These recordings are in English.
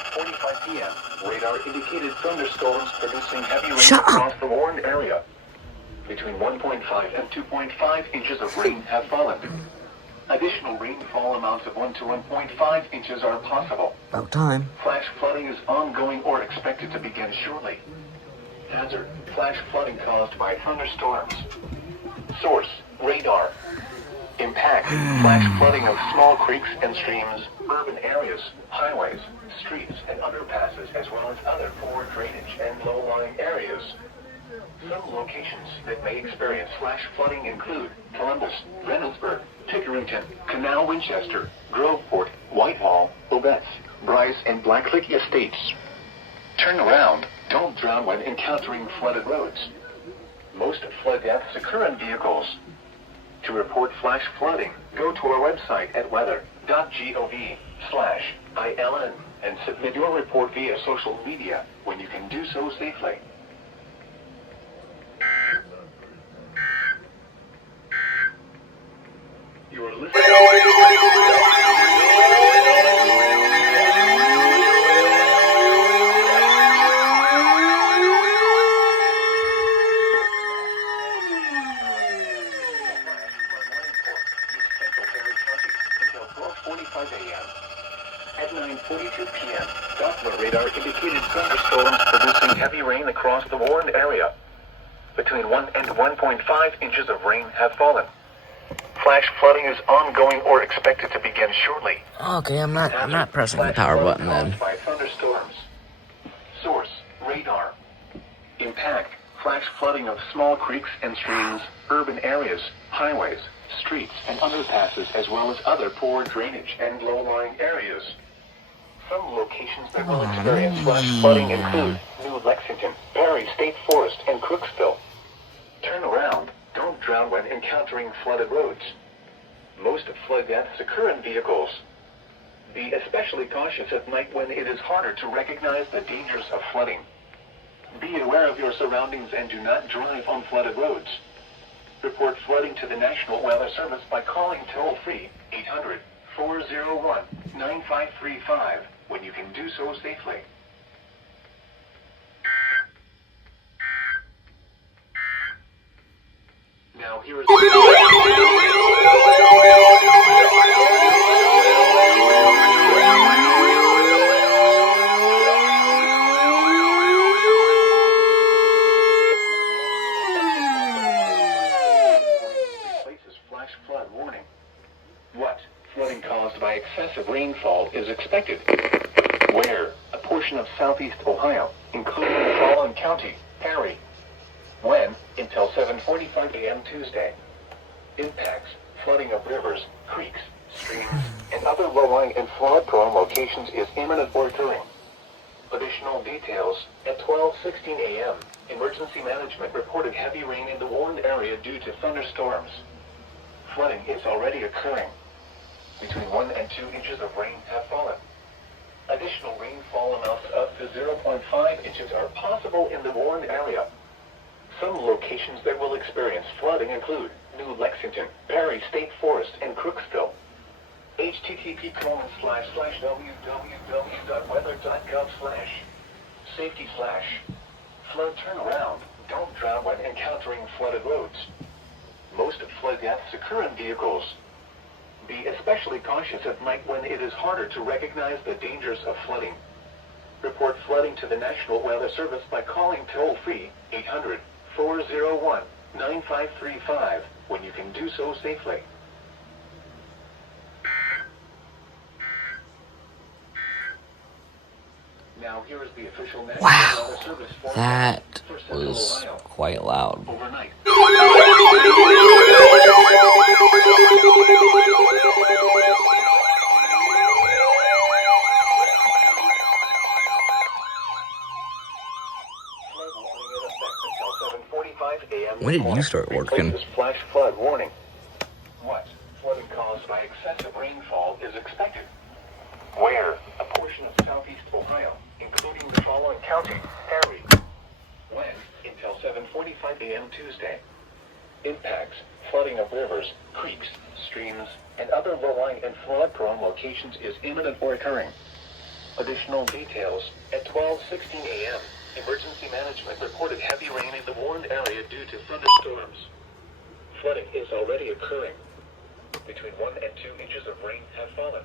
7:45 p.m., radar indicated thunderstorms producing heavy rain across the warned area. Between 1.5 and 2.5 inches of rain have fallen. Additional rainfall amounts of 1 to 1.5 inches are possible. About time. Flash flooding is ongoing or expected to begin shortly. Hazard: flash flooding caused by thunderstorms. Source: radar. Impact: flash flooding of small creeks and streams, urban areas, highways, streets, and underpasses, as well as other poor drainage and low-lying areas. Some locations that may experience flash flooding include Columbus, Reynoldsburg, Tickerington, Canal Winchester, Groveport, Whitehall, Obetz, Bryce, and Blacklick Estates. Turn around. Don't drown when encountering flooded roads. Most flood deaths occur in vehicles. To report flash flooding, go to our website at weather.gov/ILN and submit your report via social media when you can do so safely. You are listening. At 9:42 p.m., Doppler radar indicated thunderstorms producing heavy rain across the warned area. Between 1 and 1.5 inches of rain have fallen. Flash flooding is ongoing or expected to begin shortly. Okay, I'm not pressing the power button then. By thunderstorms. Source: radar. Impact: flash flooding of small creeks and streams, urban areas, highways, streets, and underpasses, as well as other poor drainage and low-lying areas. Some locations that will experience flash flooding include New Lexington, Perry State Forest, and Crooksville. Turn around. Don't drown when encountering flooded roads. Most flood deaths occur in vehicles. Be especially cautious at night when it is harder to recognize the dangers of flooding. Be aware of your surroundings and do not drive on flooded roads. Report flooding to the National Weather Service by calling toll-free 800-401-9535 when you can do so safely. Now here is flash flood warning. What? Flooding caused by excessive rainfall is expected. Where? A portion of southeast Ohio, including the following county: Perry. When? Until 7:45 a.m. Tuesday. Impacts: flooding of rivers, creeks, streams, and other low-lying and flood-prone locations is imminent or occurring. Additional details: at 12:16 a.m., emergency management reported heavy rain in the warned area due to thunderstorms. Flooding is already occurring. Between 1 and 2 inches of rain have fallen. Additional rainfall amounts up to 0.5 inches are possible in the warned area. Some locations that will experience flooding include New Lexington, Perry State Forest, and Crooksville. http://www.weather.gov/safety/ flood turnaround. Don't drown when encountering flooded roads. Most flood deaths occur in vehicles. Be especially cautious at night when it is harder to recognize the dangers of flooding. Report flooding to the National Weather Service by calling toll-free 800-401-9535 when you can do so safely. Now here is the official National Weather Service forecast. That was quite loud. Overnight. When did you start working? Flash flood warning. What? Flooding caused by excessive rainfall is expected. Where? A portion of southeast Ohio, including the following county: Perry. When? Until 7:45 a.m. Tuesday. Impacts: flooding of rivers, creeks, streams, and other low-lying and flood-prone locations is imminent or occurring. Additional details. At 12:16 a.m., emergency management reported heavy rain in the warned area due to thunderstorms. Flooding is already occurring. Between 1 and 2 inches of rain have fallen.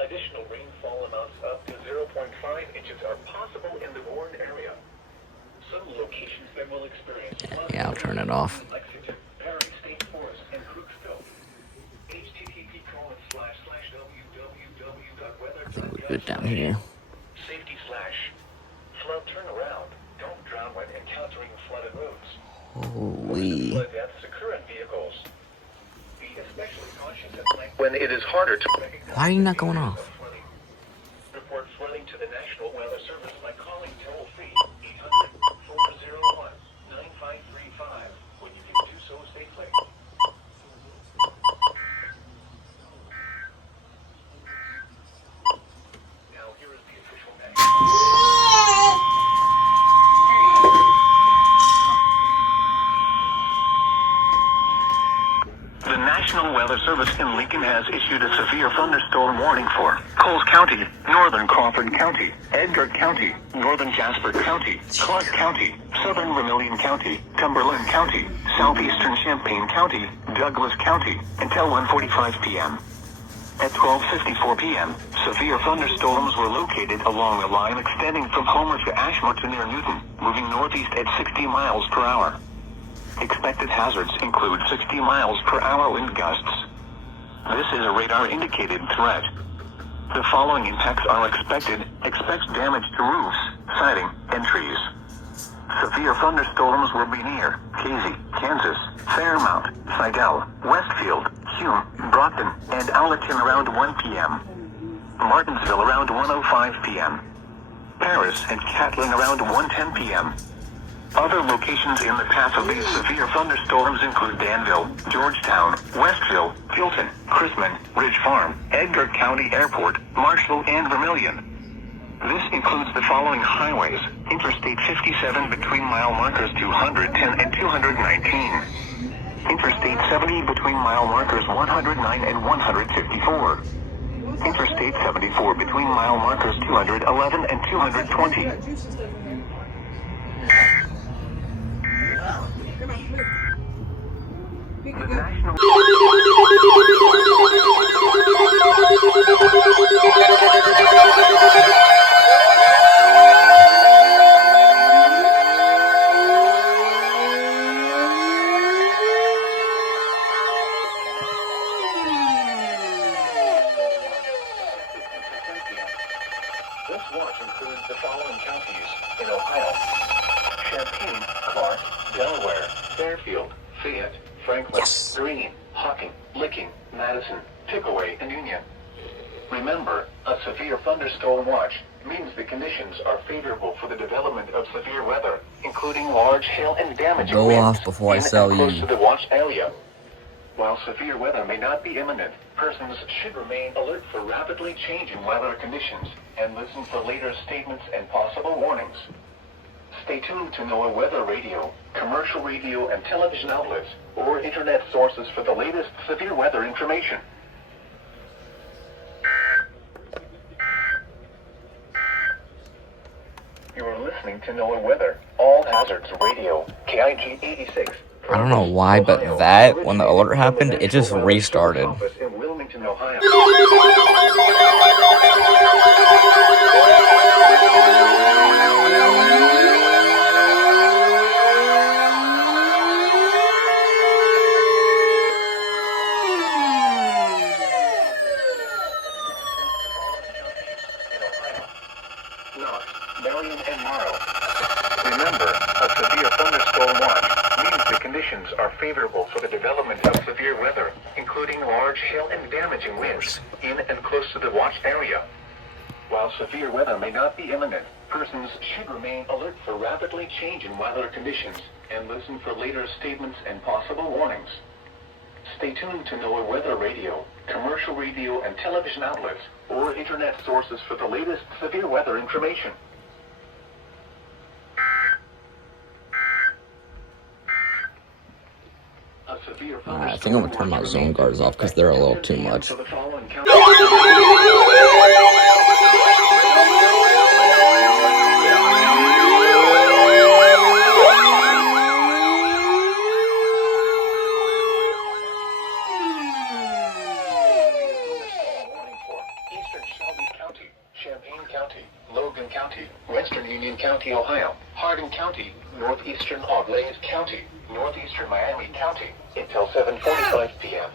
Additional rainfall amounts up to 0.5 inches are possible in the warned area. Some locations that will experience flooding Yeah, I'll turn it off. Lexington, Perry State Forest, and Crooksville. http://www.weather.gov. Good down here. Safety / flood turnaround. Don't drown when encountering flooded roads. Holy. Flood deaths occur in vehicles. Be especially cautious at night when it is harder to recognize. Why are you not going off? Report flooding to the National Weather Service by calling toll-free 800-401-9535 when you can do so safely. Now here is the official The National Weather Service in Lincoln has issued a severe thunderstorm warning for Coles County, Northern Crawford County, Edgar County, Northern Jasper County, Clark County, Southern Vermilion County, Cumberland County, Southeastern Champaign County, Douglas County, until 1:45 p.m. At 12:54 p.m., severe thunderstorms were located along a line extending from Homer to Ashmont to near Newton, moving northeast at 60 miles per hour. Expected hazards include 60 miles per hour wind gusts. This is a radar-indicated threat. The following impacts are expected. Expect damage to roofs, siding, and trees. Severe thunderstorms will be near Casey, Kansas, Fairmount, Seidel, Westfield, Hume, Brockton, and Allerton around 1 p.m. Martinsville around 1:05 p.m. Paris and Catlin around 1:10 p.m. Other locations in the path of these severe thunderstorms include Danville, Georgetown, Westville, Fulton, Chrisman, Ridge Farm, Edgar County Airport, Marshall, and Vermilion. This includes the following highways: Interstate 57 between mile markers 210 and 219. Interstate 70 between mile markers 109 and 154. Interstate 74 between mile markers 211 and 220. The National This watch includes the following counties in Ohio: Champaign, Clark, Delaware, Fairfield, Fayette, Franklin, Yes. Greene, Hocking, Licking, Madison, Pickaway, and Union. Remember, a severe thunderstorm watch means the conditions are favorable for the development of severe weather, including large hail and damaging Go winds off before I in sell and close you. to the watch area. While severe weather may not be imminent, persons should remain alert for rapidly changing weather conditions and listen for later statements and possible warnings. Stay tuned to NOAA weather radio, commercial radio and television outlets, or internet sources for the latest severe weather information. You are listening to NOAA weather, all hazards radio, KIG 86. I don't know why, but that, when the alert happened, it just restarted. In Wilmington, Ohio. Knox, Marion, and Morrow. Remember, a severe thunderstorm watch means the conditions are favorable for the development of severe weather, including large hail and damaging winds in and close to the watch area. While severe weather may not be imminent, persons should remain alert for rapidly changing weather conditions and listen for later statements and possible warnings. Stay tuned to NOAA weather radio, commercial radio and television outlets, or internet sources for the latest severe weather information. I think I'm gonna turn my zone guards off because they're a little too much. Logan County, Western Union County, Ohio, Hardin County, Northeastern Auglaize County, Northeastern Miami County, until 7:45 p.m.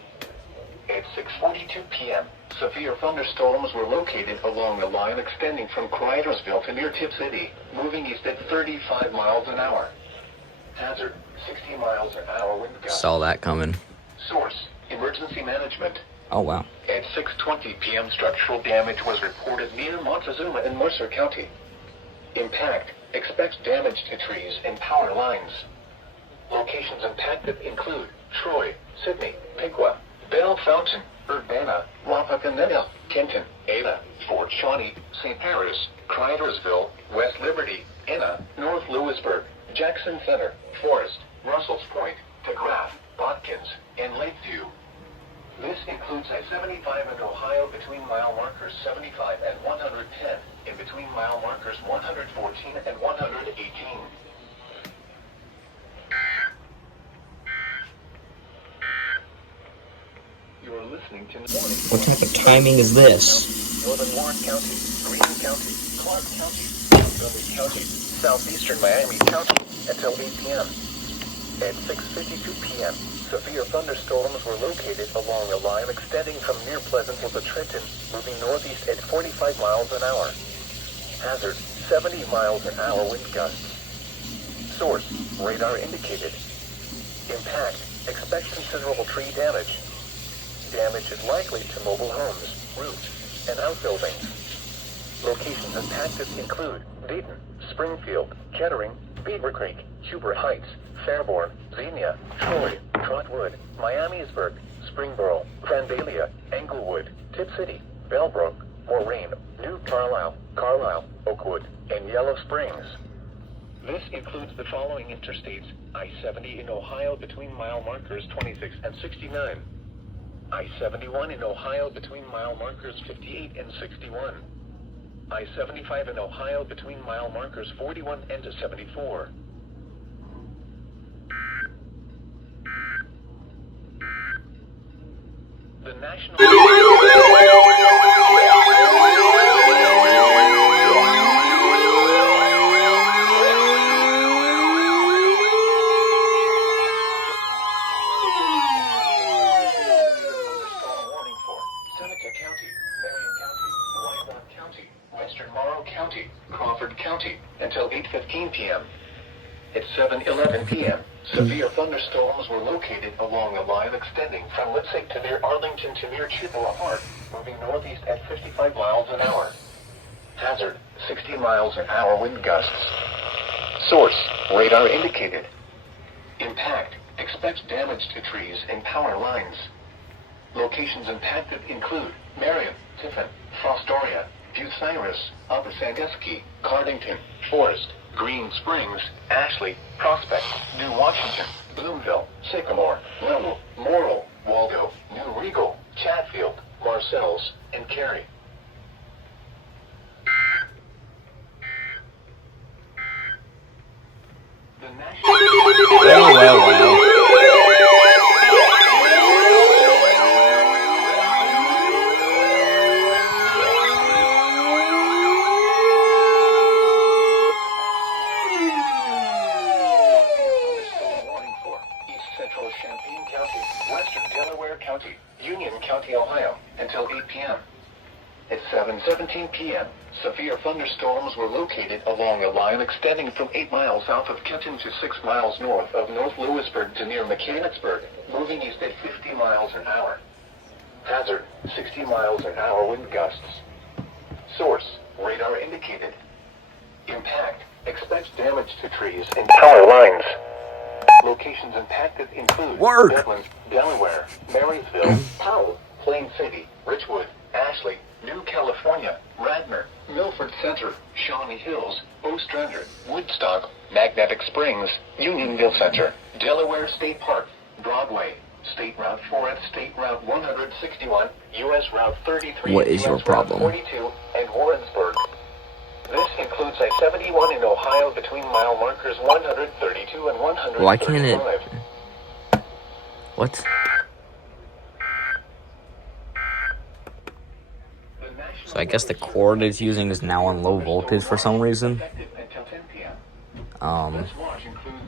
At 6:42 p.m., severe thunderstorms were located along the line extending from Cridersville to near Tip City, moving east at 35 miles an hour. Hazard, 60 miles an hour wind gusts. Saw that coming. Source, emergency management. Oh, wow. At 6:20 p.m., structural damage was reported near Montezuma in Mercer County. Impact, expect damage to trees and power lines. Locations impacted include Troy, Sydney, Piqua, Bell Fountain, Urbana, Wapakoneta, Kenton, Ada, Fort Shawnee, St. Paris, Cridersville, West Liberty, Enna, North Lewisburg, Jackson Center, Forest, Russell's Point, DeGraff, Watkins, and Lakeview. This includes I-75 in Ohio between mile markers 75 and 110, and between mile markers 114 and 118. You're listening to Warning. What type of timing is this? Northern Warren County, Greene County, Clark County, Montgomery County, Southeastern Miami County, until 8 p.m. At 6:52 p.m., severe thunderstorms were located along a line extending from near Pleasantville to Trenton, moving northeast at 45 miles an hour. Hazard, 70 miles an hour wind gusts. Source, radar indicated. Impact, expect considerable tree damage. Damage is likely to mobile homes, roofs, and outbuildings. Locations impacted include Dayton, Springfield, Kettering, Beaver Creek, Huber Heights, Fairborn, Xenia, Troy, Trotwood, Miamisburg, Springboro, Vandalia, Englewood, Tip City, Bellbrook, Moraine, New Carlisle, Oakwood, and Yellow Springs. This includes the following interstates: I-70 in Ohio between mile markers 26 and 69. I-71 in Ohio between mile markers 58 and 61. I-75 in Ohio between mile markers 41 and 74. The National... Crawford County, until 8:15 p.m. At 7:11 p.m., severe thunderstorms were located along a line extending from Leipzig to near Arlington to near Chippewa Park, moving northeast at 55 miles an hour. Hazard, 60 miles an hour wind gusts. Source, radar indicated. Impact, expect damage to trees and power lines. Locations impacted include Marion, Tiffin, Fostoria, Bucyrus, Upper Sandusky, Cardington, Forest, Green Springs, Ashley, Prospect, New Washington, Bloomville, Sycamore, Little, Morrill, Waldo, New Regal, Chatfield, Marcells, and Cary. The National... Well. Union County, Ohio, until 8 p.m. At 7:17 p.m., severe thunderstorms were located along a line extending from 8 miles south of Kenton to 6 miles north of North Lewisburg to near Mechanicsburg, moving east at 50 miles an hour. Hazard, 60 miles an hour wind gusts. Source, radar indicated. Impact, expect damage to trees and power lines. Locations impacted include Devlin, Delaware, Marysville, Powell, Plain City, Richwood, Ashley, New California, Radnor, Milford Center, Shawnee Hills, Ostrander, Woodstock, Magnetic Springs, Unionville Center, Delaware State Park, Broadway, State Route 4 and State Route 161, U.S. Route 33, What is your US problem? Route 42, and Warrensburg. This includes I-71 in Ohio between mile markers 132 and 135. Why can't it... What? So I guess the cord it's using is now on low voltage for some reason.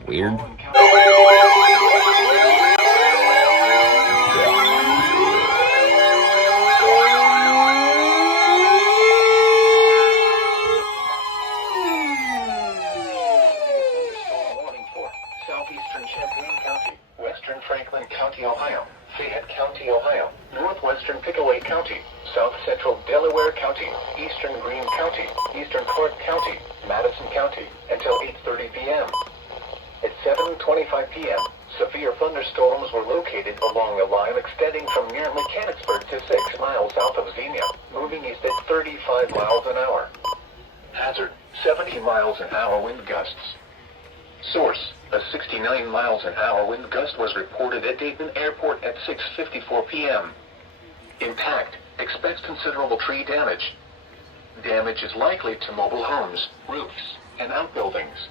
Weird. Southeastern Champaign County, Western Franklin County, Ohio, Fayette County, Ohio, Northwestern Pickaway County, South Central Delaware County, Eastern Greene County, Eastern Clark County, Madison County, until 8:30 p.m. At 7:25 p.m., severe thunderstorms were located along a line extending from near Mechanicsburg to 6 miles south of Xenia, moving east at 35 miles an hour. Hazard, 70 miles an hour wind gusts. Source, a 69 miles an hour wind gust was reported at Dayton Airport at 6:54 p.m. Impact, expects considerable tree damage. Damage is likely to mobile homes, roofs, and outbuildings.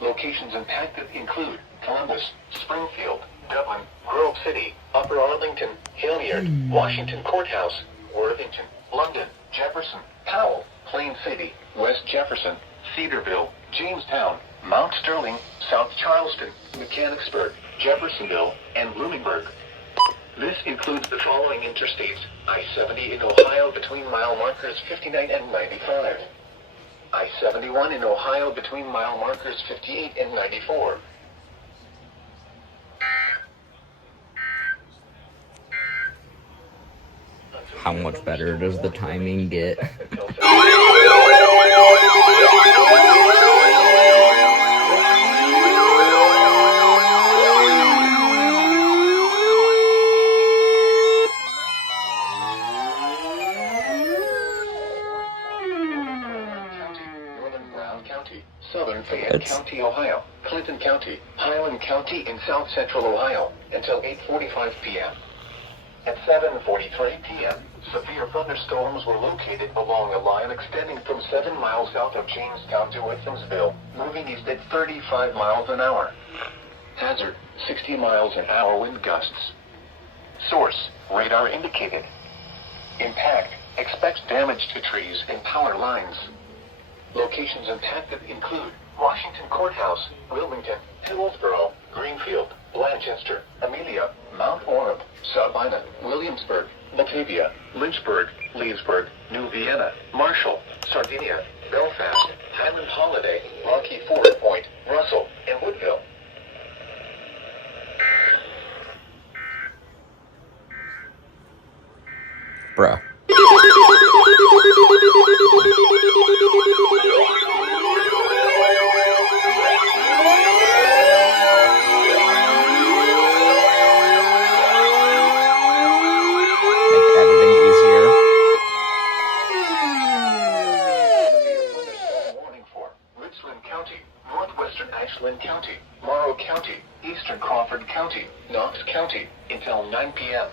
Locations impacted include Columbus, Springfield, Dublin, Grove City, Upper Arlington, Hilliard, Washington Courthouse, Worthington, London, Jefferson, Powell, Plain City, West Jefferson, Cedarville, Jamestown, Mount Sterling, South Charleston, Mechanicsburg, Jeffersonville, and Bloomingburg. This includes the following interstates: I-70 in Ohio between mile markers 59 and 95. I-71 in Ohio between mile markers 58 and 94. How much better does the timing get? Southern Fayette County, Ohio, Clinton County, Highland County in south central Ohio, until 8:45 p.m. At 7:43 p.m., severe thunderstorms were located along a line extending from 7 miles south of Jamestown to Withamsville, moving east at 35 miles an hour. Hazard, 60 miles an hour wind gusts. Source, radar indicated. Impact, expects damage to trees and power lines. Locations impacted include Washington Courthouse, Wilmington, Hillsborough, Greenfield, Blanchester, Amelia, Mount Orab, Sabina, Williamsburg, Batavia, Lynchburg, Leesburg, New Vienna, Marshall, Sardinia, Belfast, Highland Holiday, Rocky Ford Point, Russell, and Woodville. Bruh. Make editing easier. Warning for Richland County, Northwestern Ashland County, Morrow County, Eastern Crawford County, Knox County, until 9 p.m.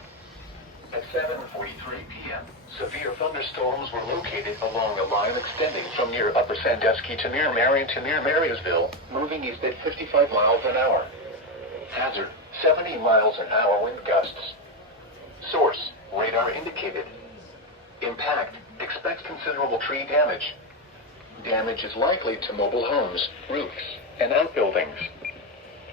At 7:43 p.m., severe thunderstorms were located along a line extending from near Upper Sandusky to near Marion to near Marysville, moving east at 55 miles an hour. Hazard, 70 miles an hour wind gusts. Source, radar indicated. Impact, expects considerable tree damage. Damage is likely to mobile homes, roofs, and outbuildings.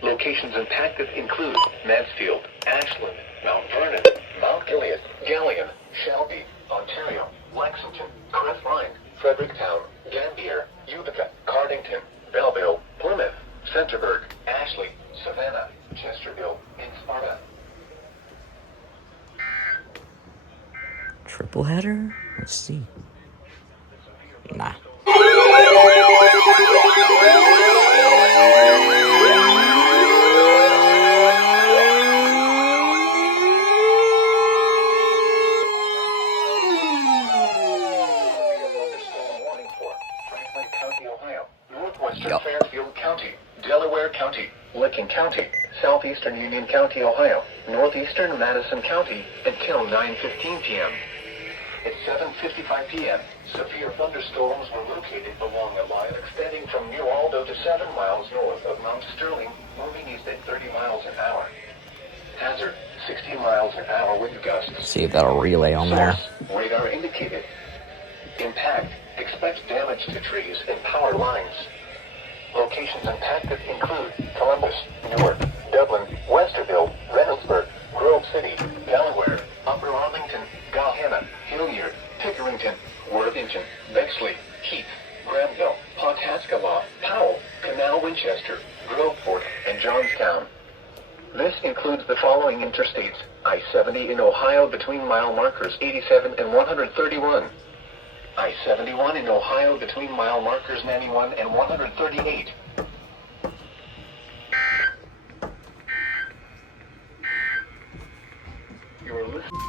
Locations impacted include Mansfield, Ashland, Mount Vernon, Mount Gilead, Galleon, Shelby, Ontario, Lexington, Crestline, Fredericktown, Gambier, Utica, Cardington, Belleville, Plymouth, Centerburg, Ashley, Savannah, Chesterville, and Sparta. Triple header? Let's see. Nah. Yep. Fairfield County, Delaware County, Licking County, Southeastern Union County, Ohio, Northeastern Madison County, until 9:15 p.m. At 7:55 p.m., severe thunderstorms were located along a line extending from New Aldo to 7 miles north of Mount Sterling, moving east at 30 miles an hour. Hazard, 60 miles an hour wind gusts. See if that'll relay on there. Source, radar indicated. damage to trees and power lines. Locations impacted include Columbus, Newark, Dublin, Westerville, Reynoldsburg, Grove City, Delaware, Upper Arlington, Gahanna, Hilliard, Pickerington, Worthington, Bexley, Keith, Granville, Pawhuska, Powell, Canal Winchester, Groveport, and Johnstown. This includes the following interstates: I-70 in Ohio between mile markers 87 and 131. I-71 in Ohio between mile markers 91 and 138. You're listening.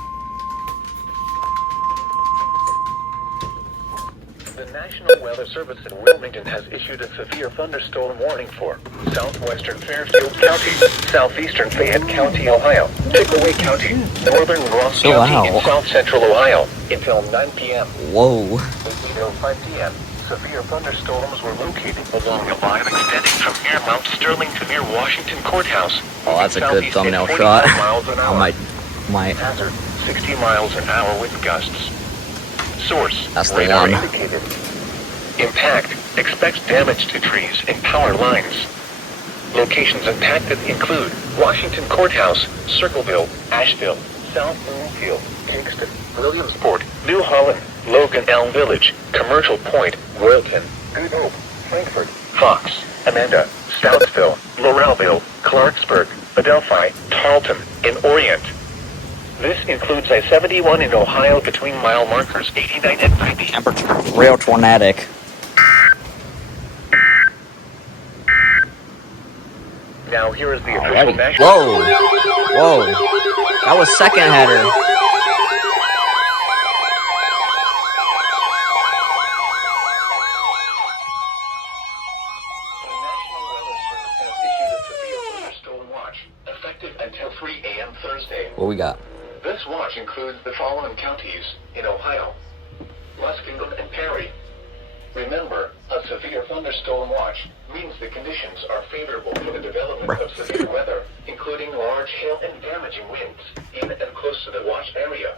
The National Weather Service in Wilmington has issued a severe thunderstorm warning for southwestern Fairfield County, southeastern Fayette County, Ohio, Pickaway County, northern Ross County, and south central Ohio until 9 p.m. Whoa. Until 5 p.m. Severe thunderstorms were located along a line extending from near Mount Sterling to near Washington Courthouse. Oh, that's a good Southeast at thumbnail 45 shot. miles an hour. I might. Hazard, 60 miles an hour wind gusts. Source, That's the radar one. indicated. Impact, expects damage to trees and power lines. Locations impacted include Washington Courthouse, Circleville, Asheville, South Bloomfield, Kingston, Williamsport, New Holland, Logan Elm Village, Commercial Point, Royalton, Good Hope, Frankfort, Fox, Amanda, Stoutsville, Laurelville, Clarksburg, Adelphi, Tarleton, and Orient. This includes I-71 in Ohio between mile markers 89 and 90. Temperature. Real tornadic. Now here is the official Alrighty. national... Whoa. That was second header. The National Weather Service has issued a severe thunderstorm watch, effective until 3 a.m. Thursday. What we got? This watch includes the following counties in Ohio: Muskingum and Perry. Remember, a severe thunderstorm watch means the conditions are favorable for the development of severe weather, including large hail and damaging winds, in and close to the watch area.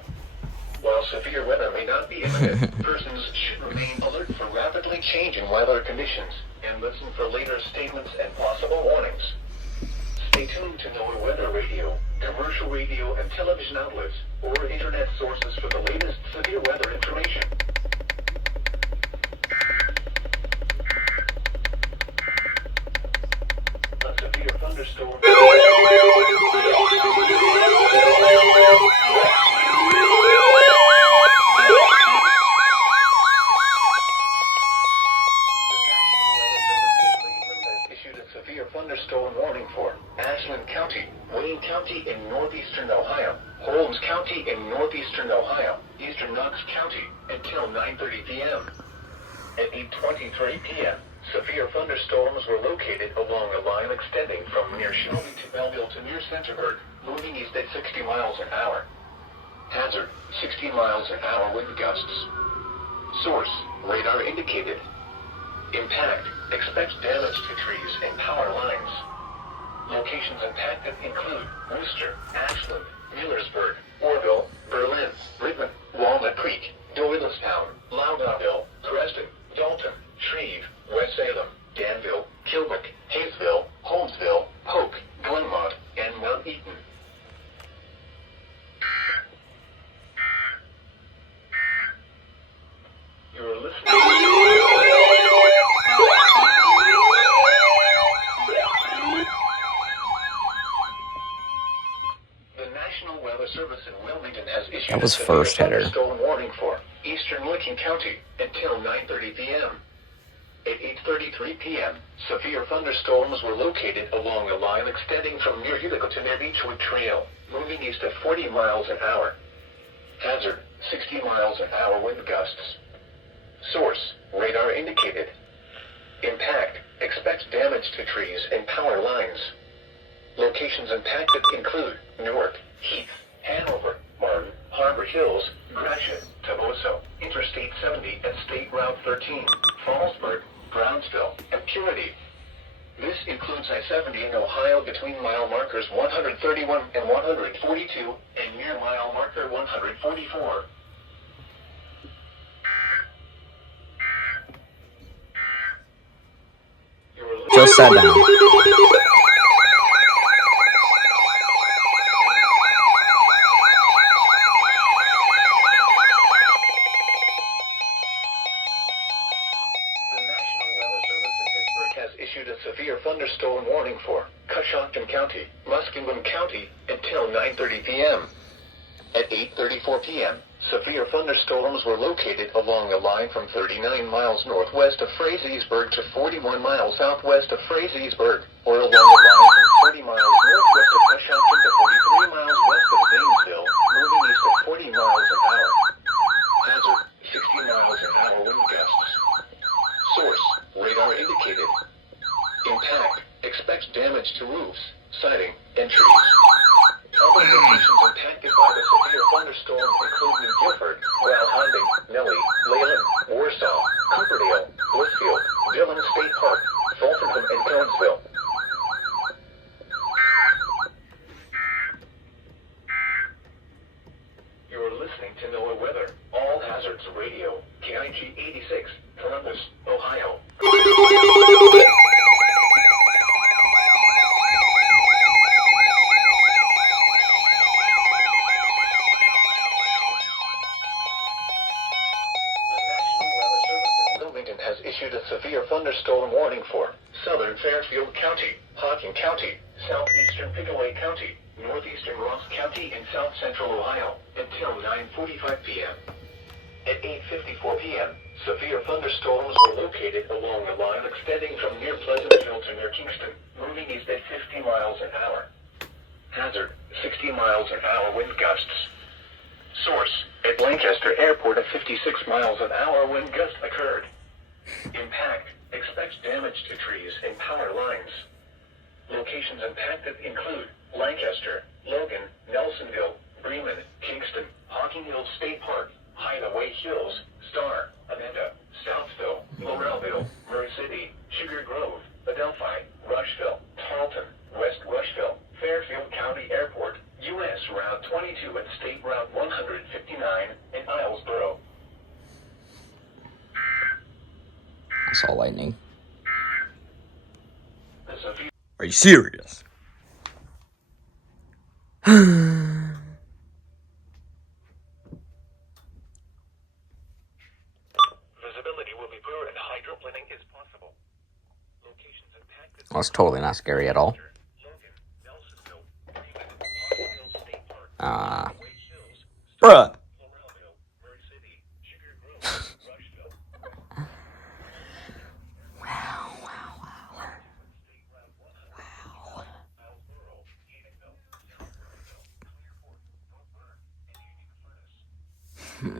While severe weather may not be imminent, persons should remain alert for rapidly changing weather conditions and listen for later statements and possible warnings. Stay tuned to NOAA Weather Radio, commercial radio and television outlets, or internet sources for the latest severe weather information. A severe thunderstorm. Thunderstorm warning for Ashland County, Wayne County in northeastern Ohio, Holmes County in northeastern Ohio, eastern Knox County until 9:30 p.m. At 8:23 p.m., severe thunderstorms were located along a line extending from near Shelby to Belleville to near Centerburg, moving east at 60 miles an hour. Hazard, 60 miles an hour wind gusts. Source, radar indicated. Impact, expects damage to trees and power lines. Locations impacted include Worcester, Ashland, Millersburg, Orville, Berlin, Brickman, Walnut Creek, Doylestown, Loudonville, Creston, Dalton, Shreve, West Salem, Danville, Kilbuck, Hayesville, Holmesville, Polk, Glenmont, and Mount Eaton. You're listening. The National Weather Service in Wilmington has issued That was a severe first header. thunderstorm warning for eastern Licking County until 9:30 p.m. At 8:33 p.m., severe thunderstorms were located along a line extending from near Utica to near Beechwood Trail, moving east at 40 miles an hour. Hazard, 60 miles an hour wind gusts. Source, radar indicated. Impact, expects damage to trees and power lines. Locations impacted include Newark, Heath, Hanover, Martin, Harbor Hills, Gratiot, Toboso, Interstate 70 and State Route 13, Fallsburg, Brownsville, and Purity. This includes I-70 in Ohio between mile markers 131 and 142 and near mile marker 144. sat down. Issued a severe thunderstorm warning for Coshocton County, Muskingum County, until 9:30 p.m. At 8:34 p.m., severe thunderstorms were located along a line from 39 miles northwest of Frazeysburg to 41 miles southwest of Frazeysburg, or along a line from 30 miles northwest of Coshocton to 43 miles west of Zanesville, moving east at 40 miles an hour. Hazard, 60 miles an hour wind gusts. Source, radar indicated. Impact, expects damage to roofs, siding, and trees. Other locations impacted by the severe thunderstorm include New Guilford, Walhanding, Nellie, Leyland, Warsaw, Cooperdale, Blissfield, Dillon State Park, Fultonham, and Conesville. You're listening to NOAA Weather, All Hazards Radio, KIG 86, Columbus, Ohio. Has issued a severe thunderstorm warning for southern Fairfield County, Hocking County, southeastern Pickaway County, northeastern Ross County, and south central Ohio until 9:45 p.m. At 8:54 p.m., severe thunderstorms were located along a line extending from near Pleasantville to near Kingston, moving east at 50 miles an hour. Hazard, 60 miles an hour wind gusts. Source, at Lancaster Airport, a 56 miles an hour wind gust occurred. Impact, expects damage to trees and power lines. Locations impacted include Lancaster, Logan, Nelsonville, Bremen, Kingston, Hocking Hills State Park, Hideaway Hills, Star, Amanda, Southville, Morelville, Murray City, Sugar Grove, Adelphi, Rushville, Tarleton, West Rushville, Fairfield County Airport, U.S. Route 22 and State Route 159, and Islesboro. I saw lightning. Are you serious? Visibility will be poor and hydroplaning is possible. Locations impacted. Well, it's totally not scary at all. Bruh. The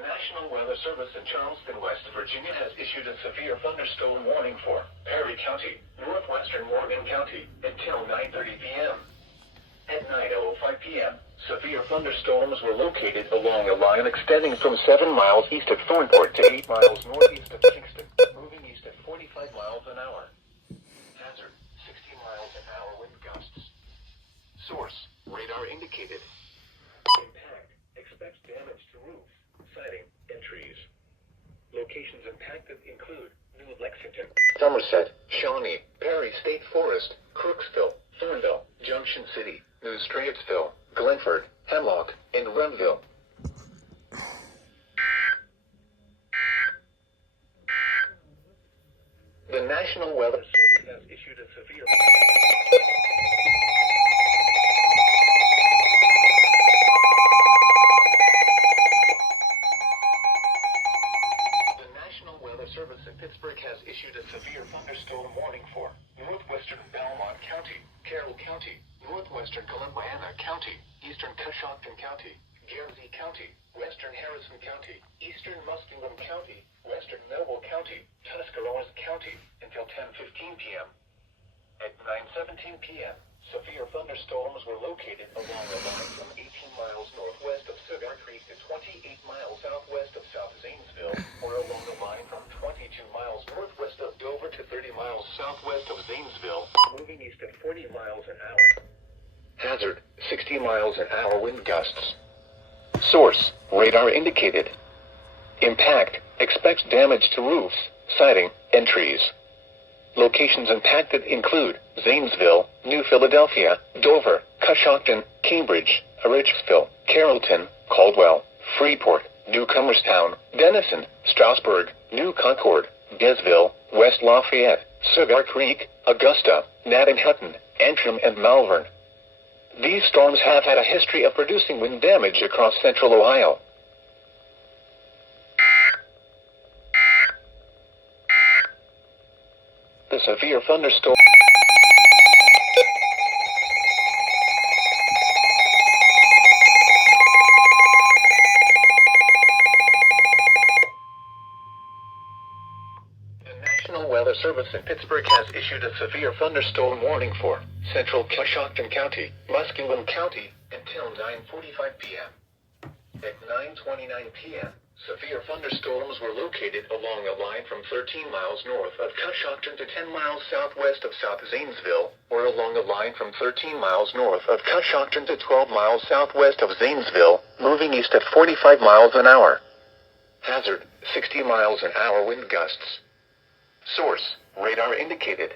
National Weather Service in Charleston, West Virginia has issued a severe thunderstorm warning for Perry County, northwestern Morgan County, until 9:30 p.m. At 9:05 p.m., severe thunderstorms were located along a line extending from 7 miles east of Thornport to 8 miles northeast of Kingston, moving east at 45 miles an hour. Hazard, 60 miles an hour wind gusts. Source, radar indicated. Impact, expects damage to roofs, siding, and trees. Locations impacted include New Lexington, Somerset, Shawnee, Perry State Forest, Crooksville, Thornville, Junction City, New Straitsville, Glenford, Hemlock, and Renville. The National Weather Service has issued a severe... The National Weather Service in Pittsburgh has issued a severe thunderstorm warning for northwestern Belmont County, Carroll County, northwestern Columbiana County, eastern Coshocton County, Guernsey County, western Harrison County, eastern Muskingum County, western Noble County, Tuscarawas County, until 10:15 p.m. At 9:17 p.m., severe thunderstorms were located along a line from 18 miles northwest of Cigar Creek to 28 miles southwest of South Zanesville, or along a line from 22 miles northwest of Dover to 30 miles southwest of Zanesville, moving east at 40 miles an hour. Hazard, 60 miles an hour wind gusts. Source, radar indicated. Impact, expects damage to roofs, siding, and trees. Locations impacted include Zanesville, New Philadelphia, Dover, Coshocton, Cambridge, Richfield, Carrollton, Caldwell, Freeport, Newcomerstown, Denison, Strasburg, New Concord, Desville, West Lafayette, Cigar Creek, Augusta, Hutton, Antrim, and Malvern. These storms have had a history of producing wind damage across central Ohio. The severe thunderstorm. The National Weather Service in Pittsburgh has issued a severe thunderstorm warning for central Coshocton County, Muskingum County, until 9:45 p.m. At 9:29 p.m., severe thunderstorms were located along a line from 13 miles north of Coshocton to 10 miles southwest of South Zanesville, or along a line from 13 miles north of Coshocton to 12 miles southwest of Zanesville, moving east at 45 miles an hour. Hazard, 60 miles an hour wind gusts. Source, radar indicated.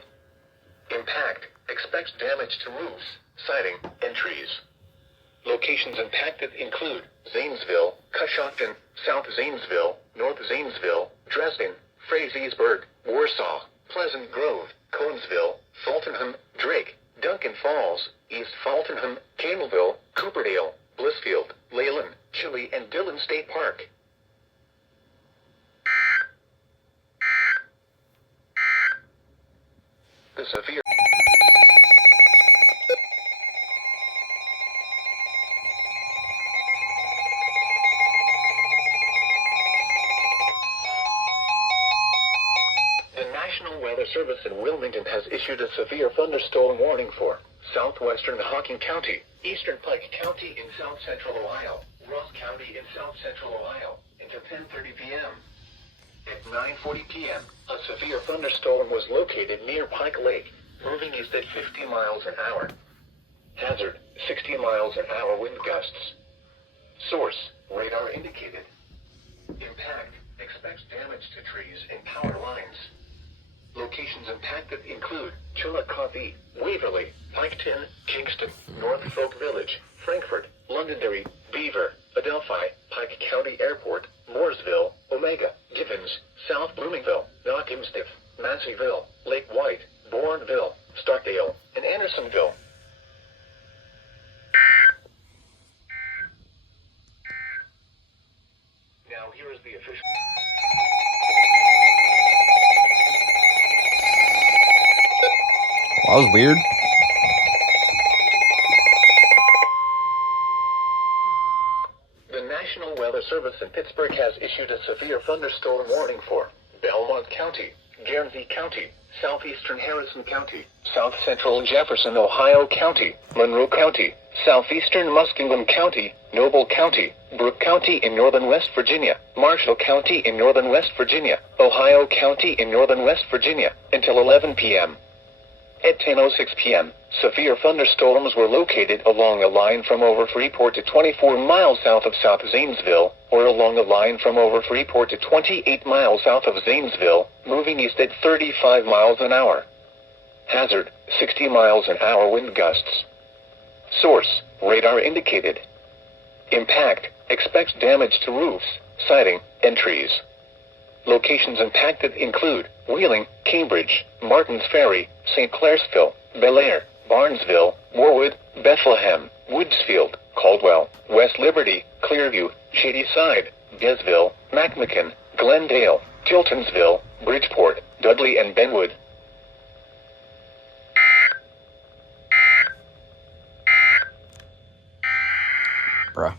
Impact, expects damage to roofs, siding, and trees. Locations impacted include Zanesville, Coshocton, South Zanesville, North Zanesville, Dresden, Frazeysburg, Warsaw, Pleasant Grove, Conesville, Fultonham, Drake, Duncan Falls, East Fultonham, Campbellville, Cooperdale, Blissfield, Leyland, Chile, and Dillon State Park. The severe National Weather Service in Wilmington has issued a severe thunderstorm warning for southwestern Hocking County, eastern Pike County in south central Ohio, Ross County in south central Ohio, until 10:30 p.m. At 9:40 p.m., a severe thunderstorm was located near Pike Lake, moving east at 50 miles an hour. Hazard, 60 miles an hour wind gusts. Source, radar indicated. Impact, expects damage to trees and power lines. Locations impacted include Chillicothe, Waverly, Piketon, Kingston, North Folk Village, Frankfort, Londonderry, Beaver, Adelphi, Pike County Airport, Mooresville, Omega, Givens, South Bloomingville, Knockemstiff, Masseyville, Lake White, Bourneville, Stockdale, and Andersonville. Now here is the official... That was weird. The National Weather Service in Pittsburgh has issued a severe thunderstorm warning for Belmont County, Guernsey County, southeastern Harrison County, south central Jefferson, Ohio County, Monroe County, southeastern Muskingum County, Noble County, Brooke County in northern West Virginia, Marshall County in northern West Virginia, Ohio County in northern West Virginia, until 11 p.m. At 10:06 p.m., severe thunderstorms were located along a line from over Freeport to 24 miles south of South Zanesville, or along a line from over Freeport to 28 miles south of Zanesville, moving east at 35 miles an hour. Hazard, 60 miles an hour wind gusts. Source, radar indicated. Impact, expects damage to roofs, siding, and trees. Locations impacted include Wheeling, Cambridge, Martins Ferry, St. Clairsville, Bellaire, Barnesville, Warwood, Bethlehem, Woodsfield, Caldwell, West Liberty, Clearview, Shadyside, Desville, McMicken, Glendale, Tiltonsville, Bridgeport, Dudley, and Benwood. Bruh.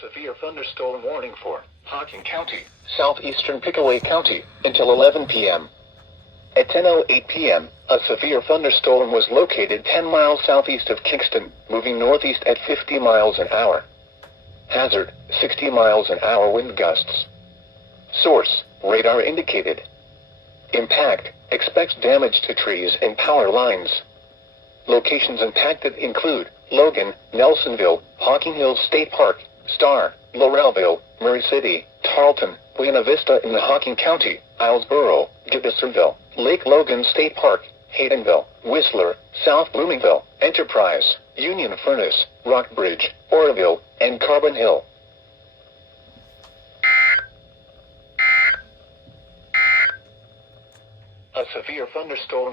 Severe thunderstorm warning for Hocking County, southeastern Pickaway County, until 11 p.m. At 10:08 p.m., a severe thunderstorm was located 10 miles southeast of Kingston, moving northeast at 50 miles an hour. Hazard, 60 miles an hour wind gusts. Source, radar indicated. Impact, expects damage to trees and power lines. Locations impacted include Logan, Nelsonville, Hocking Hills State Park, Star, Laurelville, Murray City, Tarleton, Buena Vista in Hocking County, Islesboro, Gibbesville, Lake Logan State Park, Haydenville, Whistler, South Bloomingville, Enterprise, Union Furnace, Rockbridge, Oroville, and Carbon Hill. A severe thunderstorm